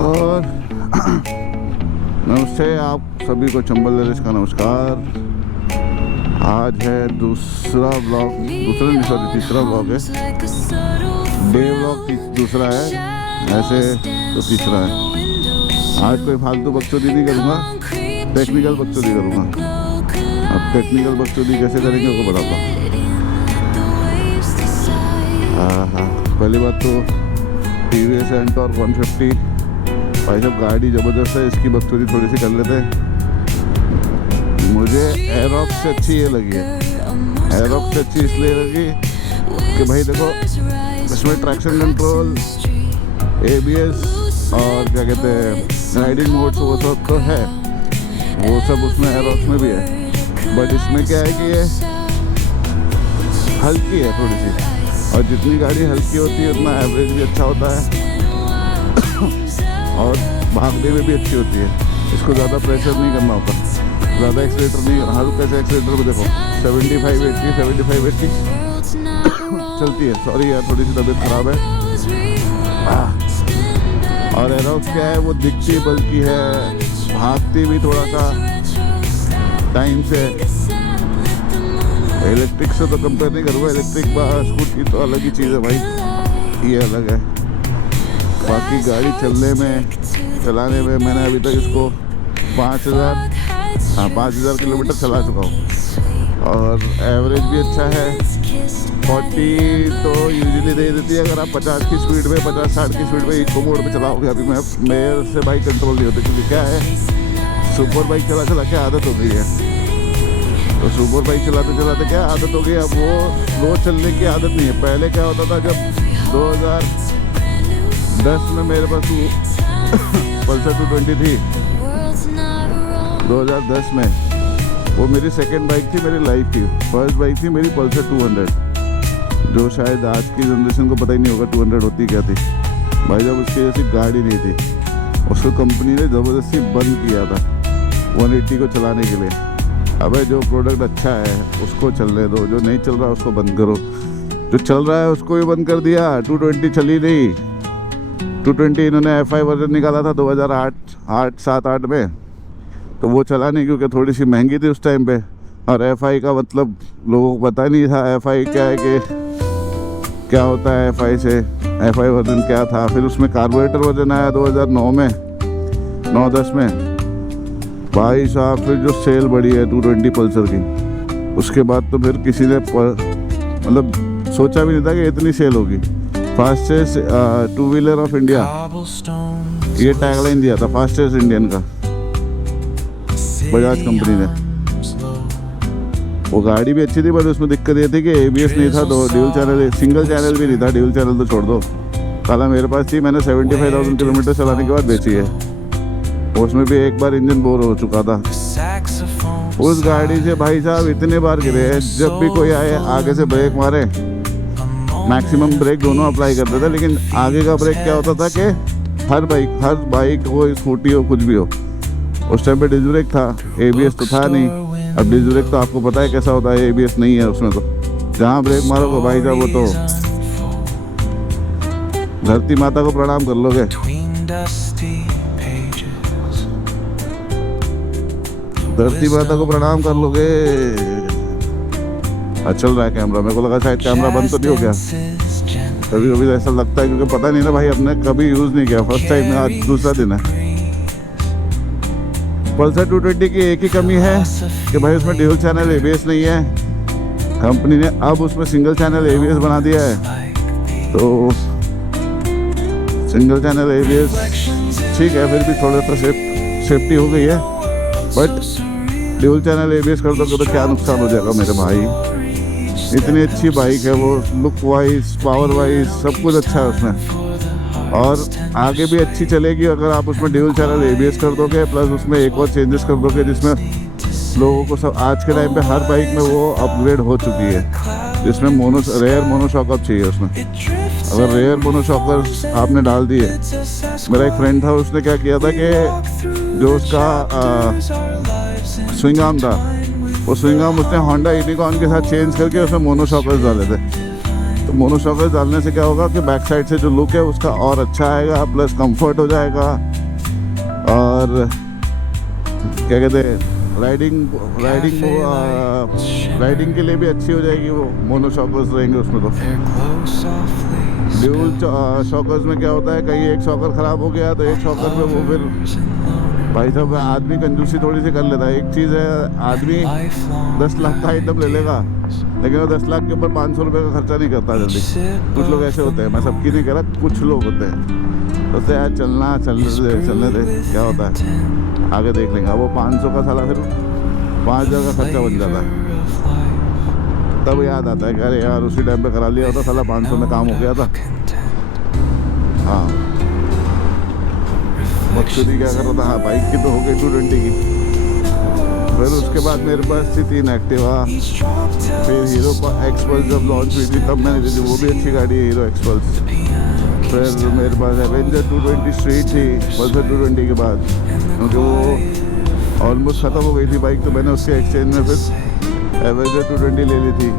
और नमस्ते आप सभी को, चंबल नरेश का नमस्कार। आज है दूसरा ब्लॉग, तीसरा ब्लॉग है। डे ब्लॉग दूसरा है, ऐसे तो तीसरा है। आज कोई फालतू बकचोदी नहीं करूँगा, टेक्निकल बकचोदी करूँगा। अब टेक्निकल बकचोदी कैसे करेंगे वो बताता हूँ। हाँ, पहली बात तो TVS एंटॉर्क 150 भाई साहब, गाड़ी ज़बरदस्त है। इसकी बकचोदी थोड़ी सी कर लेते हैं। मुझे एरोक्स से अच्छी ये लगी है। एरोक्स से अच्छी इसलिए लगी कि भाई देखो, इसमें ट्रैक्शन कंट्रोल, ABS और क्या कहते हैं राइडिंग मोड्स, वो सब तो है, वो सब उसमें एरोक्स में भी है। बट इसमें क्या है कि ये हल्की है थोड़ी सी, और जितनी गाड़ी हल्की होती है उतना एवरेज भी अच्छा होता है और भागने में भी अच्छी होती है। इसको ज़्यादा प्रेशर नहीं करना होता, ज़्यादा एक्सीलेटर नहीं, हल्का से एक्सीलेटर में देखो 75-80 चलती है। सॉरी यार, थोड़ी सी तबीयत ख़राब है। और एरोक्स क्या है, वो दिखती बल्कि है, भागती भी थोड़ा सा टाइम से। इलेक्ट्रिक से तो कंपेयर नहीं करूँगा, इलेक्ट्रिक स्कूटी तो अलग ही चीज़ है भाई, ये अलग है। बाकी गाड़ी चलाने में मैंने अभी तक इसको 5,000 किलोमीटर चला चुका हूँ, और एवरेज भी अच्छा है। 40 तो यूजुअली दे देती है अगर आप 50 की स्पीड में, 50-60 की स्पीड में इको मोड में चलाओगे। अभी मेरे से भाई कंट्रोल नहीं होती, क्योंकि क्या है, सुपर बाइक चला के आदत हो गई है। तो सुपर बाइक चलाते क्या आदत हो गई, अब वो स्लो चलने की आदत नहीं है। पहले क्या होता था, जब 2010 में मेरे पास पल्सर 220 थी, 2010 में वो मेरी सेकंड बाइक थी मेरी लाइफ की। फर्स्ट बाइक थी मेरी पल्सर 200, जो शायद आज की जनरेशन को पता ही नहीं होगा 200 होती क्या थी भाई। जब उसकी जैसी गाड़ी नहीं थी, उसको कंपनी ने ज़बरदस्ती बंद किया था 180 को चलाने के लिए। अबे जो प्रोडक्ट अच्छा है उसको चलने दो, जो नहीं चल रहा उसको बंद करो। जो चल रहा है उसको भी बंद कर दिया। 220 चली नहीं। 220 इन्होंने FI वर्जन निकाला था 2008 में, तो वो चला नहीं, क्योंकि थोड़ी सी महंगी थी उस टाइम पे। और FI का मतलब लोगों को पता नहीं था FI क्या है, कि क्या होता है FI से, FI वर्जन क्या था। फिर उसमें कार्बोरेटर वर्जन आया 2009 में, 9-10 में भाई साहब। फिर जो सेल बढ़ी है 220 पल्सर की, उसके बाद तो फिर किसी ने मतलब सोचा भी नहीं था कि इतनी सेल होगी। Fastest two wheeler of India, ये टैगलाइन दिया था फास्टेस्ट इंडियन का बजाज कंपनी ने। वो गाड़ी भी अच्छी थी, बट उसमें दिक्कत ये थी कि ABS नहीं था, तो ड्यूल चैनल, सिंगल चैनल भी नहीं था। ड्यूल चैनल तो छोड़ दो, साला मेरे पास थी, मैंने 75,000 किलोमीटर चलाने के बाद बेची है। उसमें भी एक बार इंजन बोर हो चुका था। उस गाड़ी से भाई साहब इतने बार गिरे हैं, जब भी कोई आए आगे से ब्रेक मारे, मैक्सिमम ब्रेक दोनों अप्लाई करते थे। लेकिन आगे का ब्रेक क्या होता था कि हर बाइक हो, स्कूटी हो, कुछ भी हो, उस टाइम पे डिस्क ब्रेक था, ABS तो था नहीं। अब डिस्क ब्रेक तो आपको पता है कैसा होता है, ABS नहीं है उसमें, तो जहाँ ब्रेक मारोगे भाई साहब वो तो धरती माता को प्रणाम कर लोगे। धरती माता को प्रणाम कर लोगे। चल रहा है कैमरा, मेरे को लगा शायद कैमरा बंद तो नहीं हो गया। कभी कभी ऐसा लगता है, क्योंकि पता नहीं ना भाई, अपने कभी यूज़ नहीं किया, फर्स्ट टाइम, आज दूसरा दिन है। पल्सर 220 की एक ही कमी है कि भाई उसमें ड्यूल चैनल ABS नहीं है। कंपनी ने अब उसमें सिंगल चैनल ABS बना दिया है, तो सिंगल चैनल ABS ठीक है, फिर भी थोड़ा सा सेफ्टी हो गई है। बट ड्यूल चैनल ABS कर दोगे तो क्या नुकसान हो जाएगा मेरे भाई। इतनी अच्छी बाइक है वो, लुक वाइज, पावर वाइज सब कुछ अच्छा है उसमें, और आगे भी अच्छी चलेगी अगर आप उसमें ड्यूल चैनल ABS कर दोगे। प्लस उसमें एक और चेंजेस कर दोगे, जिसमें लोगों को सब आज के टाइम पे हर बाइक में वो अपग्रेड हो चुकी है, जिसमें रेयर मोनोशॉक अब चाहिए उसमें। अगर रेयर मोनोशॉकर आपने डाल दिए, मेरा एक फ्रेंड था, उसने क्या किया था कि जो उसका स्विंग आर्म था, वो स्विंग आर्म उसने होंडा यूनिकॉर्न के साथ चेंज करके उसमें मोनोशॉकर्स डाले थे। तो मोनोशॉकर्स डालने से क्या होगा कि बैक साइड से जो लुक है उसका और अच्छा आएगा, प्लस कंफर्ट हो जाएगा, और क्या कहते हैं राइडिंग के लिए भी अच्छी हो जाएगी वो। मोनोशॉकर्स रहेंगे उसमें। तो ड्यूल शॉकर्स में क्या होता है, कहीं एक शॉकर ख़राब हो गया तो एक शॉकर पे वो फिर भाई साहब आदमी कंजूसी थोड़ी सी कर लेता है। एक चीज़ है, आदमी 10 लाख का आइटम ले लेगा लेकिन वो 10 लाख के ऊपर 500 रुपये का खर्चा नहीं करता जल्दी। कुछ लोग ऐसे होते हैं, मैं सबकी नहीं कह रहा, कुछ लोग होते हैं। तो उससे यार चलने दे क्या होता है, आगे देख लेंगे। वो 500 का साला फिर 5,000 का खर्चा बन जाता है। तब याद आता है कि अरे यार उसी टाइम पे करा लिया होता, साला 500 में काम हो गया था। हाँ, मकसूदी क्या कर रहा था, हाँ बाइक की तो हो गई 220 की। फिर उसके बाद मेरे पास थी 3 एक्टिवा, फिर हीरो एक्सपल्स जब लॉन्च हुई थी तब मैंने ली थी, वो भी अच्छी गाड़ी है हीरो एक्सपल्स। फिर मेरे पास एवेंजर 220 स्ट्रीट थी पल्सर 220 के बाद, क्योंकि वो ऑलमोस्ट ख़त्म हो गई थी बाइक, तो मैंने उसके एक्सचेंज में फिर एवेंजर 220 ले ली थी।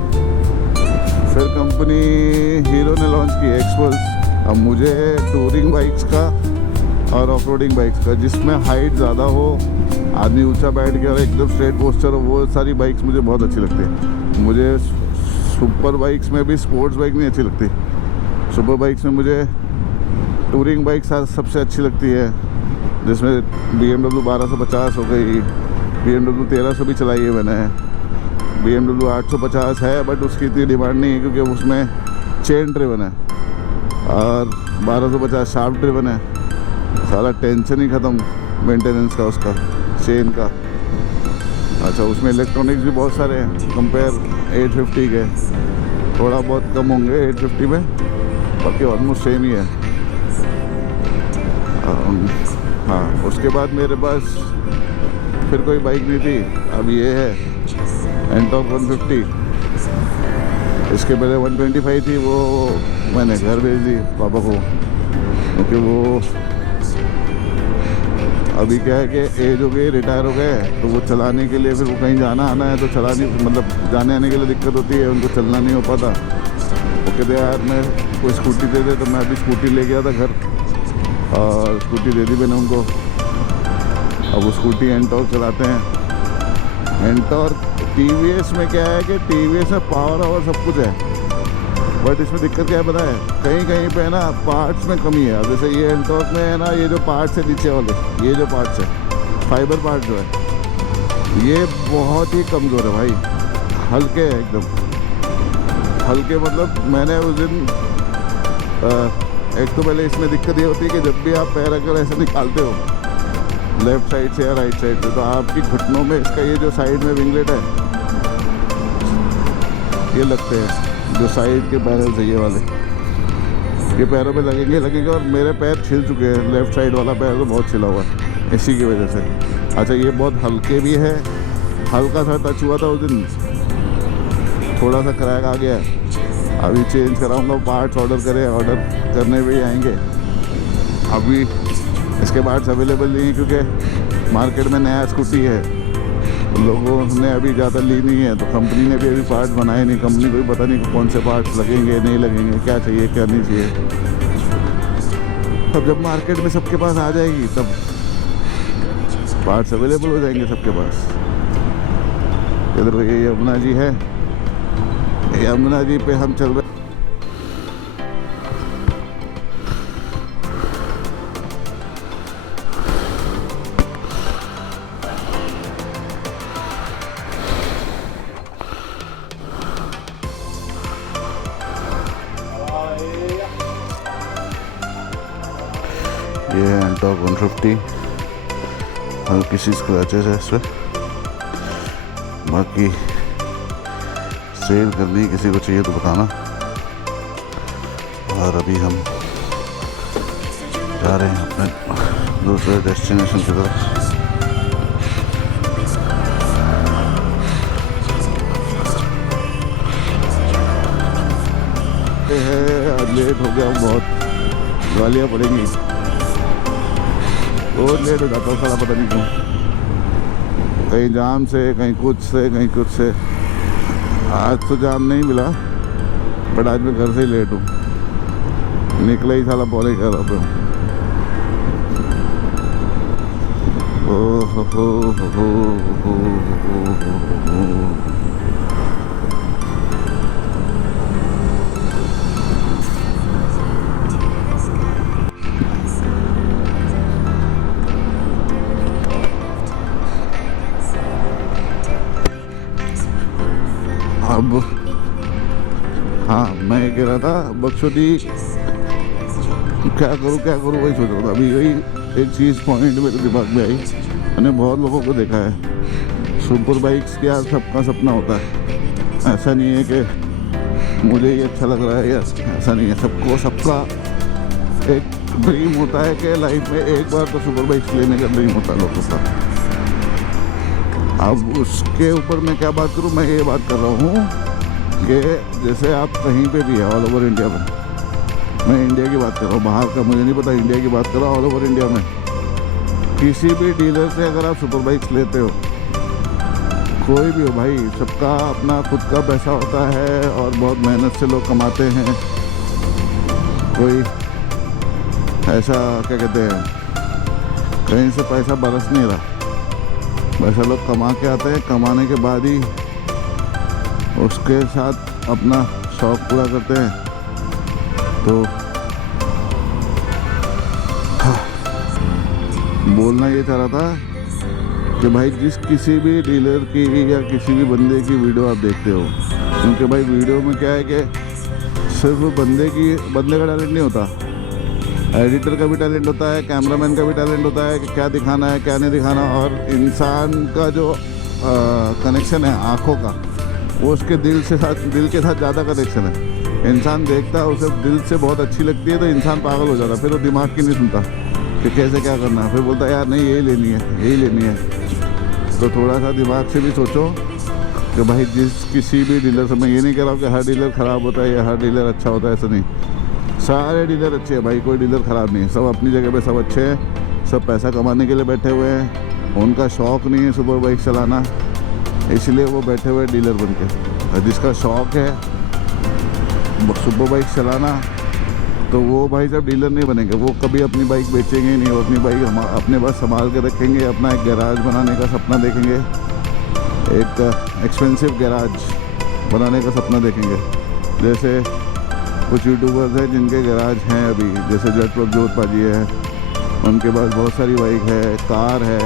फिर कंपनी हीरो ने लॉन्च की एक्सपल्स। अब मुझे टूरिंग बाइक्स का और ऑफ रोडिंग बाइक्स का, जिसमें हाइट ज़्यादा हो, आदमी ऊंचा बैठ के और एकदम स्ट्रेट पोस्चर हो, वो सारी बाइक्स मुझे बहुत अच्छी लगती है। मुझे सुपर बाइक्स में भी स्पोर्ट्स बाइक नहीं अच्छी लगती। सुपर बाइक्स में मुझे टूरिंग बाइक सबसे अच्छी लगती है, जिसमें BMW 1250 हो गई, BMW 1300 भी चलाई है मैंने, BMW 850 है, बट उसकी इतनी डिमांड नहीं है क्योंकि उसमें चेन ड्रिवन है, और 1250 शाफ्ट ड्रिवन है। सारा टेंशन ही ख़त्म मेंटेनेंस का, उसका चेन का। अच्छा, उसमें इलेक्ट्रॉनिक्स भी बहुत सारे हैं कंपेयर 850 के, थोड़ा बहुत कम होंगे 850 में, बाकी ऑलमोस्ट सेम ही है। हाँ, उसके बाद मेरे पास फिर कोई बाइक नहीं थी। अब ये है एंटॉर्क 150। इसके पहले 125 थी, वो मैंने घर भेज दी पापा को, क्योंकि वो अभी क्या है कि एज हो गई, रिटायर हो गए, तो वो चलाने के लिए फिर वो कहीं जाना आना है तो चलाने, मतलब जाने आने के लिए दिक्कत होती है, उनको चलना नहीं हो पाता। वो कहते यार मैं कोई स्कूटी दे दे, तो मैं अभी स्कूटी ले गया था घर और स्कूटी दे दी मैंने उनको। अब वो स्कूटी एंटॉर्क चलाते हैं। एंटॉर्क TVS में क्या है कि TVS में पावर और सब कुछ है, बट इसमें दिक्कत क्या है पता है, कहीं कहीं पे है ना पार्ट्स में कमी है। अब जैसे ये एंटॉर्क में है ना, ये जो पार्ट्स है नीचे वाले, ये जो पार्ट्स है, फाइबर पार्ट जो है, ये बहुत ही कमज़ोर है भाई, हल्के है एकदम हल्के। मतलब मैंने उस दिन एक तो पहले इसमें दिक्कत ये होती है कि जब भी आप पैर अगर ऐसे निकालते हो लेफ़्ट साइड से या राइट साइड से, तो आपकी घुटनों में इसका ये जो साइड में विंगलेट है ये लगते हैं, जो साइड के पैरल से ये वाले, ये पैरों पे लगेंगे। और मेरे पैर छिल चुके हैं, लेफ़्ट साइड वाला पैर तो बहुत छिला हुआ है इसी की वजह से। अच्छा, ये बहुत हल्के भी है, हल्का सा टच हुआ था उस दिन, थोड़ा सा क्रैक आ गया। अभी चेंज कराऊंगा, पार्ट्स ऑर्डर करने भी आएंगे। अभी इसके पार्ट्स अवेलेबल नहीं है क्योंकि मार्केट में नया स्कूटी है, लोगों ने अभी ज़्यादा ली नहीं है, तो कंपनी ने भी अभी पार्ट्स बनाए नहीं। कंपनी को भी पता नहीं कौन से पार्ट्स लगेंगे नहीं लगेंगे, क्या चाहिए क्या नहीं चाहिए। तब जब मार्केट में सबके पास आ जाएगी तब पार्ट्स अवेलेबल हो जाएंगे सबके पास। इधर ये यमुना जी है, यमुना जी पे हम चल रहे। ये है एंटॉर्क 150, हल्की सी स्क्रैचेस है इस पर, बाकी सेल करनी किसी को चाहिए तो बताना। और अभी हम जा रहे हैं अपने दूसरे डेस्टिनेशन की तरफ। आज लेट हो गया हूँ बहुत, गालियाँ पड़ेंगी, बहुत लेट हो जाता हूँ सारा, पता नहीं क्यों, कहीं जाम से, कहीं कुछ से, कहीं कुछ से। आज तो जाम नहीं मिला, बट आज मैं घर से ही लेट हूँ, निकला ही साला 11:15 पे हूँ। अब हाँ, मैं कह रहा था बक्सोटी क्या करूँ वही सोच रहा था। अभी वही एक चीज़ पॉइंट मेरे दिमाग में आई। मैंने बहुत लोगों को देखा है, सुपर बाइक्स क्या सबका सपना होता है। ऐसा नहीं है कि मुझे ये अच्छा लग रहा है या ऐसा नहीं है, सबका एक ड्रीम होता है कि लाइफ में एक बार तो सुपर बाइक्स लेने का ड्रीम होता है लोगों का। अब उसके ऊपर मैं क्या बात करूँ, मैं ये बात कर रहा हूँ कि जैसे आप कहीं पे भी है ऑल ओवर इंडिया में, मैं इंडिया की बात कर रहा हूँ, बाहर का मुझे नहीं पता, इंडिया की बात कर रहा हूँ। ऑल ओवर इंडिया में किसी भी डीलर से अगर आप सुपर बाइक्स लेते हो, कोई भी हो भाई, सबका अपना खुद का पैसा होता है और बहुत मेहनत से लोग कमाते हैं। कोई ऐसा क्या कहते हैं, कहीं से पैसा बरस नहीं रहा, वैसा लोग कमा के आते हैं, कमाने के बाद ही उसके साथ अपना शौक पूरा करते हैं। तो बोलना ये चाह रहा था कि भाई जिस किसी भी डीलर की या किसी भी बंदे की वीडियो आप देखते हो, क्योंकि भाई वीडियो में क्या है कि सिर्फ बंदे का टैलेंट नहीं होता, एडिटर का भी टैलेंट होता है, कैमरामैन का भी टैलेंट होता है कि क्या दिखाना है क्या नहीं दिखाना, और इंसान का जो कनेक्शन है आँखों का, वो उसके दिल के साथ ज़्यादा कनेक्शन है। इंसान देखता है, उसे दिल से बहुत अच्छी लगती है तो इंसान पागल हो जाता है, फिर वो दिमाग की नहीं सुनता कि कैसे क्या करना है, फिर बोलता है यार नहीं यही लेनी है। तो थोड़ा सा दिमाग से भी सोचो कि भाई जिस किसी भी डीलर से, मैं ये नहीं कह रहा हूँ कि हर डीलर ख़राब होता है या हर डीलर अच्छा होता है, ऐसा नहीं, सारे डीलर अच्छे हैं भाई, कोई डीलर ख़राब नहीं है, सब अपनी जगह पे सब अच्छे हैं, सब पैसा कमाने के लिए बैठे हुए हैं, उनका शौक़ नहीं है सुपर बाइक चलाना, इसलिए वो बैठे हुए डीलर बन के। जिसका शौक़ है सुपर बाइक चलाना तो वो भाई साहब डीलर नहीं बनेंगे, वो कभी अपनी बाइक बेचेंगे नहीं, वो अपनी बाइक अपने पास संभाल के रखेंगे, अपना एक गैराज बनाने का सपना देखेंगे, एक एक्सपेंसिव गैराज बनाने का सपना देखेंगे। जैसे कुछ यूट्यूबर्स हैं जिनके गैराज हैं अभी, जैसे जट प्रभजोत पाजी है, उनके पास बहुत सारी बाइक है, कार है।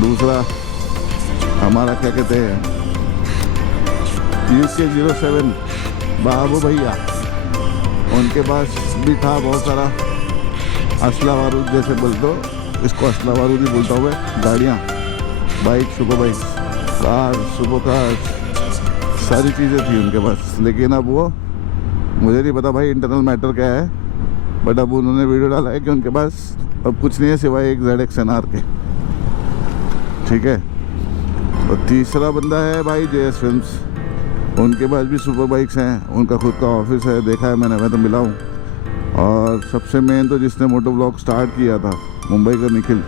दूसरा हमारा क्या कहते हैं UK07 बाबू भैया, उनके पास भी था बहुत सारा असला बारूद, जैसे बोल दो इसको असला बारूद ही बोलता हूँ मैं, गाड़ियाँ, bike, super bike, car, super car, सारी चीज़ें थी उनके पास। लेकिन अब वो मुझे नहीं पता भाई इंटरनल मैटर क्या है, बट अब उन्होंने वीडियो डाला है कि उनके पास अब कुछ नहीं है सिवाय एक ZX NR के। ठीक है, और तीसरा बंदा है भाई JS फिल्म्स, उनके पास भी सुपर बाइक्स हैं, उनका खुद का ऑफिस है, देखा है मैंने, मैं तो मिला हूँ। और सबसे मेन तो जिसने मोटो ब्लॉग स्टार्ट किया था, मुंबई का निखिल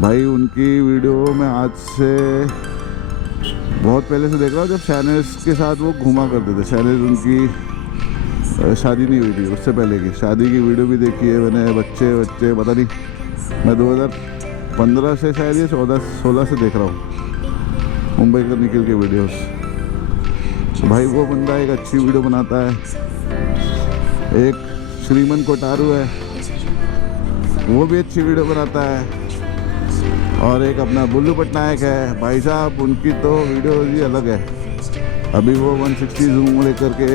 भाई, उनकी वीडियो मैं आज से बहुत पहले से देख रहा हूँ, जब शैनेज के साथ वो घूमा करते थे। शैनेज उनकी शादी नहीं हुई थी, उससे पहले की शादी की वीडियो भी देखी है मैंने, बच्चे पता नहीं, मैं 2015 से शायद ये 14-16 से देख रहा हूँ मुंबई का निखिल के वीडियोस। भाई वो बंदा एक अच्छी वीडियो बनाता है। एक श्रीमन कोटारू है, वो भी अच्छी वीडियो बनाता है। और एक अपना बुल्लू पटनायक है भाई साहब, उनकी तो वीडियो ही अलग है। अभी वो 160 जूम लेकर के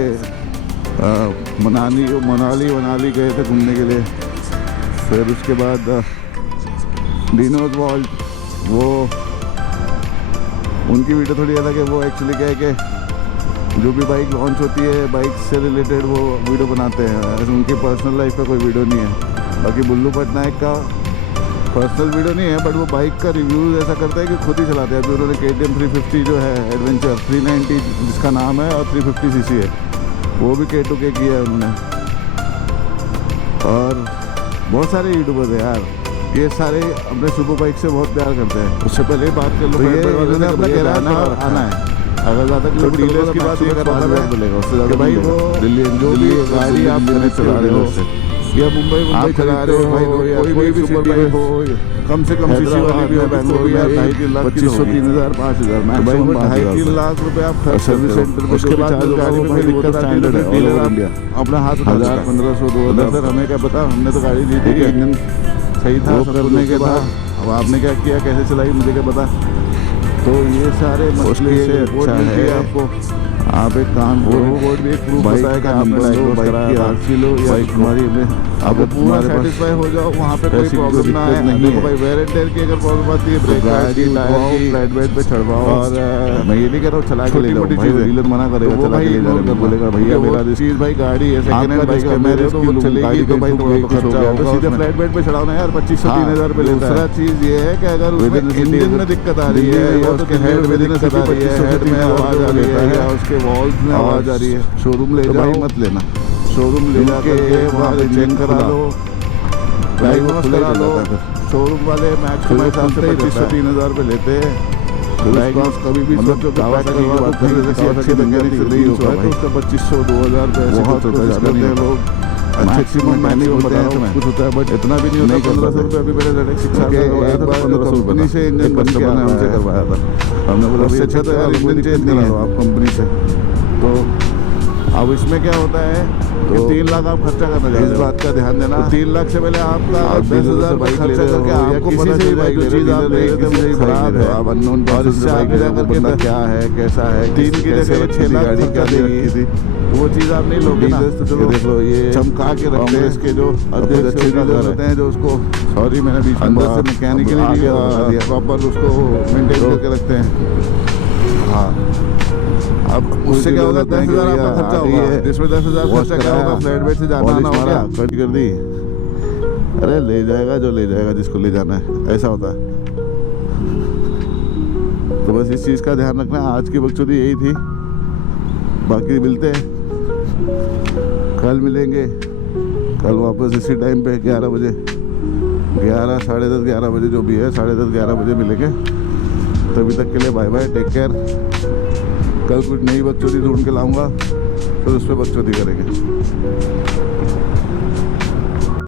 मनाली गए थे घूमने के लिए। फिर उसके बाद डिनोज वॉल्ट, वो उनकी वीडियो थोड़ी अलग है। वो एक्चुअली क्या है कि जो भी बाइक लॉन्च होती है, बाइक से रिलेटेड वो वीडियो बनाते हैं, ऐसे उनकी पर्सनल लाइफ का कोई वीडियो नहीं है। बाकी बुल्लू पटनायक का पर्सनल वीडियो नहीं है, बट वो बाइक का रिव्यूज़ ऐसा करता है कि खुद ही चलाते हैं। अभी उन्होंने KTM 350 जो है एडवेंचर 390 जिसका नाम है और 350 cc है, वो भी K2K किया है उन्होंने। और बहुत सारे यूट्यूबर्स हैं यार, ये सारे अपने सुपर बाइक से बहुत प्यार करते हैं। उससे पहले ही बात कर लो, ये अपना गैराज आना है, अगर ज़्यादा तो डीलर्स की बात ये कर रहा था मिलेगा उससे ज़्यादा कि भाई नहीं वो मिलेगा। दिल्ली जो भी दिल्ली गाड़ी आप दिल्ली चला रहे हो से या मुंबई आप चला रहे हो भाई या कोई भी सुपर सिटी बाइक हो, हो, कम से कम सीसी वाली भी हो, बैंगलोर भी में यार 2.5-3 लाख की 2500 3000 5000 भाई वो मैक्सिमम 2.5-3 लाख रुपए आप खर्च सर्विस करते हो। सेंटर पे उसके बाद चार्ज होगा गाड़ी वो में भाई कोई वो तो दिक्कत आती है स्टैंडर्ड तो है फिर ऑल डीलर ओवर आप इंडिया। अपना हाथ उठा 1000 देता है। 1500 2000 सर हमें क्या पता, हमने तो गाड़ी ली थी ठीक है, इंजन सही था वो सब करने कुछ के उसके बाद अब आपने क्या किया, कैसे चलाई, मुझे क्या पता। तो ये सारे उसके मसले से रिपोर्ट अच्छा मिलती है है आपको। आप एक काम वो करो, रिपोर्ट भी एक प्रूफ बाइक होता है कि का आपने नंबर लो, डायग्नोज बाइक कराया की था। आरसी लो या बाइक तुम्हारी में आपको अगर पूरा तुम्हारे पास सेटिस्फाई हो जाओ, वहाँ पे कोई ऐसी कोई प्रॉब्लम ना दिक्कत है। नहीं देखो है। भाई वेयर एंड टेयर की अगर प्रॉब्लम आती है, ब्रेक पैड की, टायर की, फ्लैट बेड पे चढ़वाओ। और मैं ये नहीं कह रहा हूँ चला के ले जाओ, छोटी-मोटी भाई चीज़ें। डीलर मना करेगा तो वो चला भाई के ले ignore जाने करना। बोलेगा भैया क्योंकि वो मेरा चीज़ भाई गाड़ी है, सेकंड हैंड आपका बाइक जिसका है, मैं मेरे रिस्क तो भी वो लूँ, चलेगी गाड़ी तो भाई कहीं थोड़ा ठोक तो गई खर्चा तो होगा सीधे उसमें। फ्लैट बेड पे चढ़ाओ ना यार, 2500-3000 पे लेता दूसरा है। चीज़ ये है कि अगर उसमें Within the city इंजन में अगर दिक्कत आ रही दिल्ली है में या वो तो उसके दिल्ली हेड में में within the दिक्कत आ city रही है, 2500 हेड में आवाज़ आ रही है लेता या है। उसके वॉल्स में आवाज़ आ रही है, शोरूम ले तो जाओ, भाई मत लेना। शोरूम ले जाके वहाँ पे चेक करा लो, डायग्नोज करा लो। शोरूम वाले मैक्स फिर के वो हिसाब से खुलते ही 2500-3000 पे लेते हैं। डायग्नोस कभी भी मतलब सोचो कि कावासाकी पैक की करवा बात दो, करें, जैसे अच्छे मैकेनिक से नहीं होगा तो भाई। उसका 2500-2000 रुपये ऐसे बहुत कुछ होता है, कोशिश ज़्यादा करते नहीं हैं होता। लोग, अच्छे मैक्सिमम मैकेनिक मैक्सिमम होते बता हैं, रहा हूँ सब मैं। कुछ होता है, बट इतना भी नहीं होता। नहीं कर 1500 पाते। रुपये अभी मैंने ZX 6 क्योंकि करवाया एक था, बार तो 1500 रुपये कंपनी था। से इंजन एक बन के कस्टमर ने आना हमसे है। करवाया था, हमने बोला उससे भैया अच्छा चेक तो यार करा लो, कोई इंजन चेंज दिक्कत नहीं करा है लो आप कंपनी से। तो अब इसमें क्या होता है कि तो 3 लाख आप खर्चा करना चाहते इस हो। बात का ध्यान देना। तो 3 लाख से पहले आपका आप 10,000 बाइक रुपये खर्चा करके या आपको किसी पता से चल भी जाए बाइक जो ले रहे हो, चीज़ आप ले रहे थे किसी से वो भी खराब बाइक ले रहे है, हो, आप अननोन और पर्सन इससे से बाइक आगे ले रहे जा हो, वो करके बंदा क्या है, कैसा है, 3 की कैसे जगह रखी 6 थी लाख गाड़ी, खर्चा क्या दे देगी, रखी थी। वो चीज़ आप नहीं लोगे ना। डीलर्स तो चलो ये देख लो, ये चमका के रखते हैं, कांग्रेस के जो अपने अध्यक्ष अच्छे डीलर डीलर होते हैं, जो उसको सॉरी मैंने बीच में अंदर से बात- मैकेनिकली आगे भी बढ़ा दिया। प्रॉपर उसको मेंटेन तो- करके रखते हैं। हाँ, अब उससे क्या होगा, डीलर होते हैं कि 10,000 आपका भैया खर्चा आ गई होगा, है, जिसमें 10,000 वॉश खर्चा क्या कराया, होगा, फ्लैट बेड से जाना पॉलिश आना हो मारा, गया। कट कर दी, अरे ले जाएगा जो ले जाएगा, जिसको ले जाना है, ऐसा होता है। तो बस इस चीज़ का ध्यान रखना। आज की बकचोदी यही थी, बाकी मिलते हैं कल, मिलेंगे कल वापस इसी टाइम पे 11 बजे, 11 साढ़े 10 11 बजे जो भी है, 10:30 11 बजे मिलेंगे। तभी तक के लिए बाय बाय, टेक केयर। कल कुछ नई बकचोदी ढूंढ के लाऊंगा, फिर उस पर बकचोदी करेंगे।